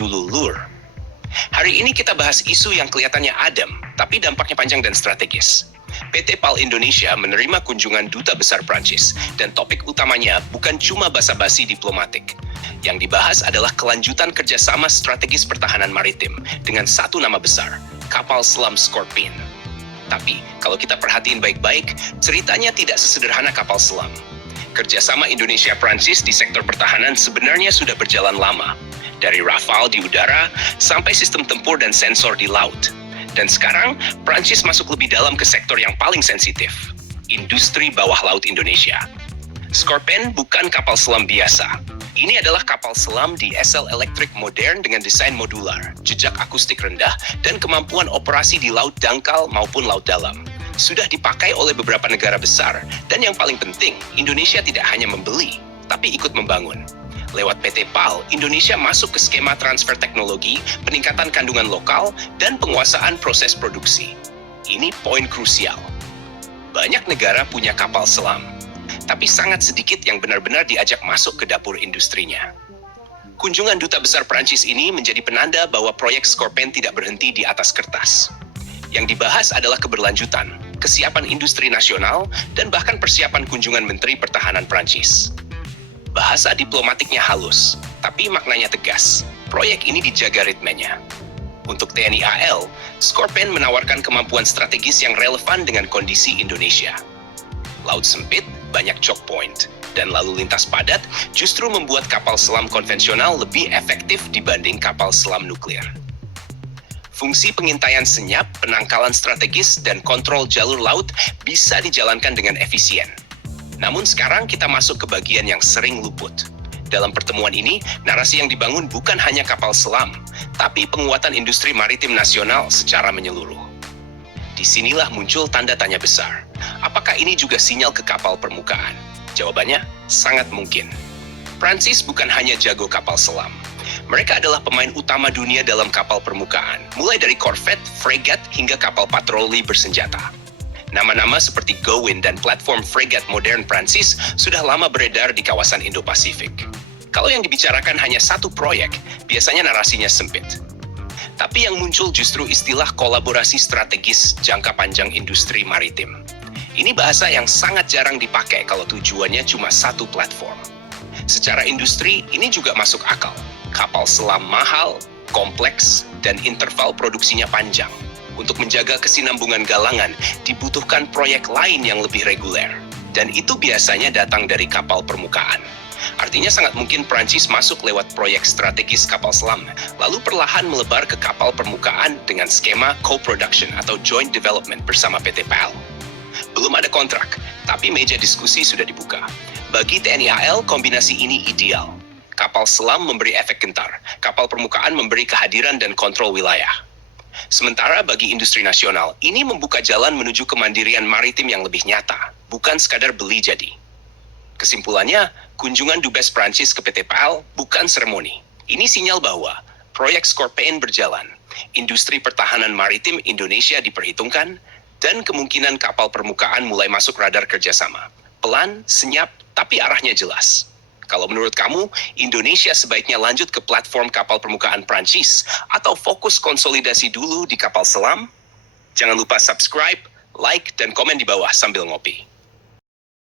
dulu lur. Hari ini kita bahas isu yang kelihatannya adem, tapi dampaknya panjang dan strategis. PT PAL Indonesia menerima kunjungan Duta Besar Prancis, dan topik utamanya bukan cuma basa-basi diplomatik. Yang dibahas adalah kelanjutan kerjasama strategis pertahanan maritim dengan satu nama besar, kapal selam Scorpene. Tapi, kalau kita perhatiin baik-baik, ceritanya tidak sesederhana kapal selam. Kerjasama Indonesia-Prancis di sektor pertahanan sebenarnya sudah berjalan lama. Dari Rafale di udara, sampai sistem tempur dan sensor di laut. Dan sekarang, Prancis masuk lebih dalam ke sektor yang paling sensitif, industri bawah laut Indonesia. Scorpene bukan kapal selam biasa. Ini adalah kapal selam diesel elektrik modern dengan desain modular, jejak akustik rendah, dan kemampuan operasi di laut dangkal maupun laut dalam. Sudah dipakai oleh beberapa negara besar, dan yang paling penting, Indonesia tidak hanya membeli, tapi ikut membangun. Lewat PT PAL, Indonesia masuk ke skema transfer teknologi, peningkatan kandungan lokal, dan penguasaan proses produksi. Ini poin krusial. Banyak negara punya kapal selam, tapi sangat sedikit yang benar-benar diajak masuk ke dapur industrinya. Kunjungan Duta Besar Prancis ini menjadi penanda bahwa proyek Scorpene tidak berhenti di atas kertas. Yang dibahas adalah keberlanjutan, kesiapan industri nasional, dan bahkan persiapan kunjungan Menteri Pertahanan Prancis. Bahasa diplomatiknya halus, tapi maknanya tegas. Proyek ini dijaga ritmenya. Untuk TNI AL, Scorpene menawarkan kemampuan strategis yang relevan dengan kondisi Indonesia. Laut sempit, banyak choke point, dan lalu lintas padat justru membuat kapal selam konvensional lebih efektif dibanding kapal selam nuklir. Fungsi pengintaian senyap, penangkalan strategis, dan kontrol jalur laut bisa dijalankan dengan efisien. Namun sekarang kita masuk ke bagian yang sering luput. Dalam pertemuan ini, narasi yang dibangun bukan hanya kapal selam, tapi penguatan industri maritim nasional secara menyeluruh. Disinilah muncul tanda tanya besar. Apakah ini juga sinyal ke kapal permukaan? Jawabannya, sangat mungkin. Prancis bukan hanya jago kapal selam. Mereka adalah pemain utama dunia dalam kapal permukaan, mulai dari korvet, fregat, hingga kapal patroli bersenjata. Nama-nama seperti Gowin dan platform fregat modern Prancis sudah lama beredar di kawasan Indo-Pasifik. Kalau yang dibicarakan hanya satu proyek, biasanya narasinya sempit. Tapi yang muncul justru istilah kolaborasi strategis jangka panjang industri maritim. Ini bahasa yang sangat jarang dipakai kalau tujuannya cuma satu platform. Secara industri, ini juga masuk akal. Kapal selam mahal, kompleks, dan interval produksinya panjang. Untuk menjaga kesinambungan galangan, dibutuhkan proyek lain yang lebih reguler. Dan itu biasanya datang dari kapal permukaan. Artinya sangat mungkin Prancis masuk lewat proyek strategis kapal selam, lalu perlahan melebar ke kapal permukaan dengan skema co-production atau joint development bersama PT PAL. Belum ada kontrak, tapi meja diskusi sudah dibuka. Bagi TNI AL, kombinasi ini ideal. Kapal selam memberi efek gentar, kapal permukaan memberi kehadiran dan kontrol wilayah. Sementara bagi industri nasional, ini membuka jalan menuju kemandirian maritim yang lebih nyata, bukan sekadar beli jadi. Kesimpulannya, kunjungan Dubes Prancis ke PT PAL bukan seremoni. Ini sinyal bahwa proyek Scorpene berjalan, industri pertahanan maritim Indonesia diperhitungkan, dan kemungkinan kapal permukaan mulai masuk radar kerjasama. Pelan, senyap, tapi arahnya jelas. Kalau menurut kamu, Indonesia sebaiknya lanjut ke platform kapal permukaan Prancis atau fokus konsolidasi dulu di kapal selam? Jangan lupa subscribe, like, dan komen di bawah sambil ngopi.